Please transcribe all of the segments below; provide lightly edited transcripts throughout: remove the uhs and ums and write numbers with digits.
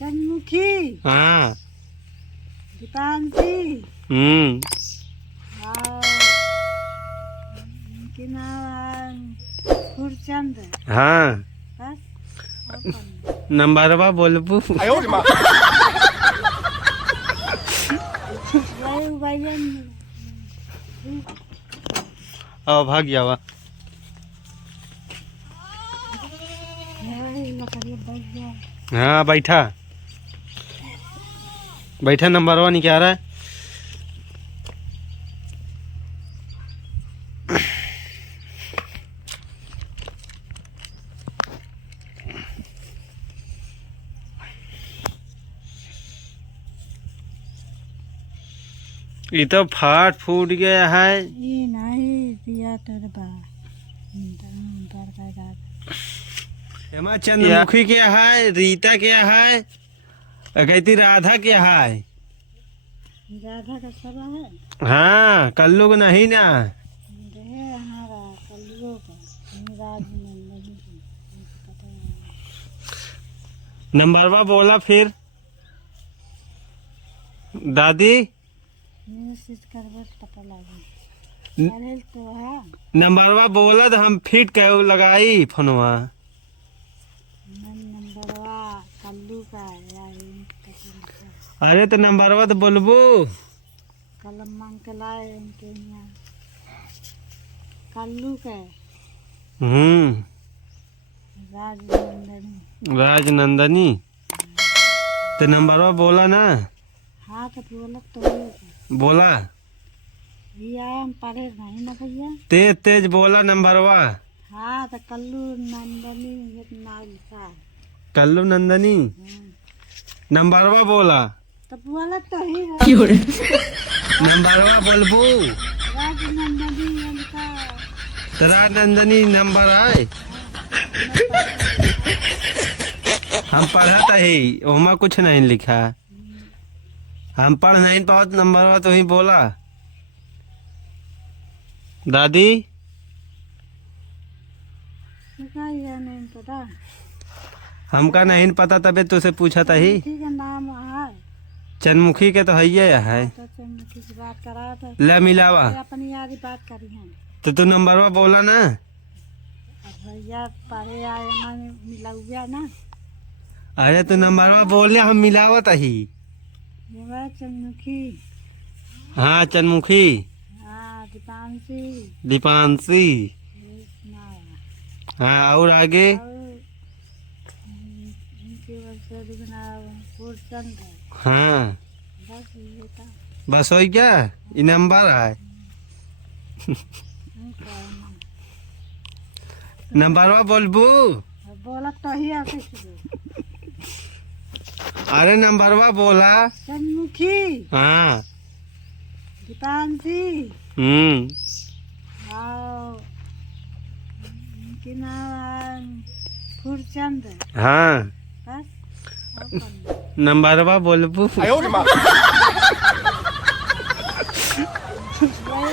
चंद्रमुखी, हाँ। दीपांशी और इनके नाम फूलचंद। हाँ। बस और कौन है? नंबरवा बोलबू। वही भैया आओ भाग जावा। लकड़ी बैठ गया। हाँ बैठा बैठा, नंबरवा नहीं क्या रहा है। ये तो फाट फूट गया है। ये नहीं दिया तेरे बा एमा चंद्रमुखी क्या है, रीता क्या है, कहती राधा क्या है। राधा का सभा है। हाँ कल्लू को नहीं ना। रहे हमारा कल्लुओं का राज नहीं पता है। नंबरवा बोला फिर दादी। करबत पता लगा अरे तो है। नंबरवा बोला तो हम फिट कह लगाई फोनवा। नंबरवा कल्लू का है यार। अरे तो नंबरवा तो बोलबू। कलम मांग के लाए इनके यहाँ कल्लू का है। राजनंदनी। राजनंदनी तो नंबरवा बोला ना। हाँ तो बोला तो बोला भैया हम पढ़े नहीं ना भैया। तेज तेज बोला नंबरवा। हाँ तो कल्लू नंदनी नाम लिखा है। कल्लू नंदनी नंबरवा बोला तो बोला तो ही है। नंबरवा बोलबू। राजनंदनी लिखा है। तो राजनंदनी नंबर है। हम पढ़ा ही वहाँ कुछ नहीं लिखा। हम पढ़ नहीं पाओ नंबरवा तो ही बोला दादी। नहीं पता। हमका नहीं पता तबे तुझसे पूछा था ही। ठीक है नाम है। चंद्रमुखी के तो है है। तो चंद्रमुखी से बात करा था। ले मिलावा अपनी यारी बात करी है। तो तू नंबरवा बोला ना। अब भैया पढ़े आए मैंने मिला हुआ ना। अरे तू नंबरवा बोले हम मिलावत ही। ये चंद्रमुखी। हाँ चंद्रमुखी। हाँ दीपांशी। दीपांशी। हाँ और आगे फूलचंद। हाँ बस ये था। बस हो क्या ये नंबर है। नंबरवा बोलबू। बोला तो ही आते। अरे नंबरवा बोला। चंद्रमुखी। हाँ दीपांशी। और इनके नाम फूलचंद। हाँ बस और कौन है? नंबरवा बोलबू। वही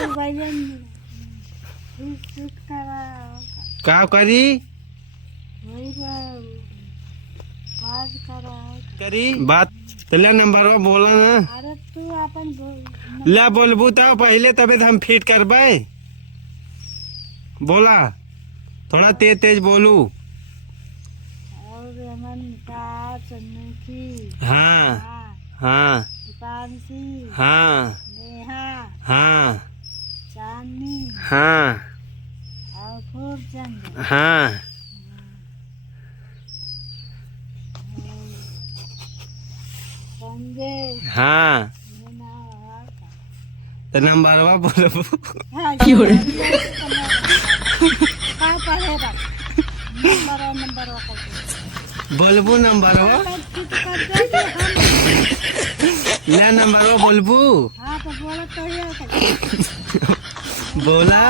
भैया करा का करी वही बात करा। करी बात तो ले नंबरवा बोला ना। अरे तू अपन ले बोलबू तो पहले तबे तो हम फिट करबे। बोला थोड़ा तेज तेज बोलू। और रमन का चंद्रमुखी। हाँ हाँ दीपांशी। हाँ नेहा। हाँ चांदनी। हाँ और फूलचंद। हाँ संजय। हाँ तो नंबरवा बोलबू। नंबर बोलबू नंबरवा। ले नंबरवा बोलबू। हाँ तो बोला तो ही बोला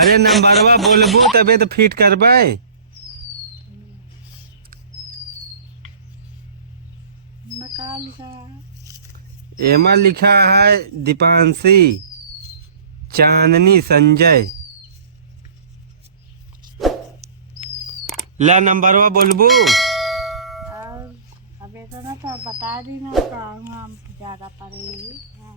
अरे नंबरवा बोलबू तबे तो फिट करबे। एमा लिखा है दीपांशी, चांदनी, संजय। ला नंबरवा बोलबू। तो ना तो बता दी ना तो हम ज़्यादा पढ़े हाँ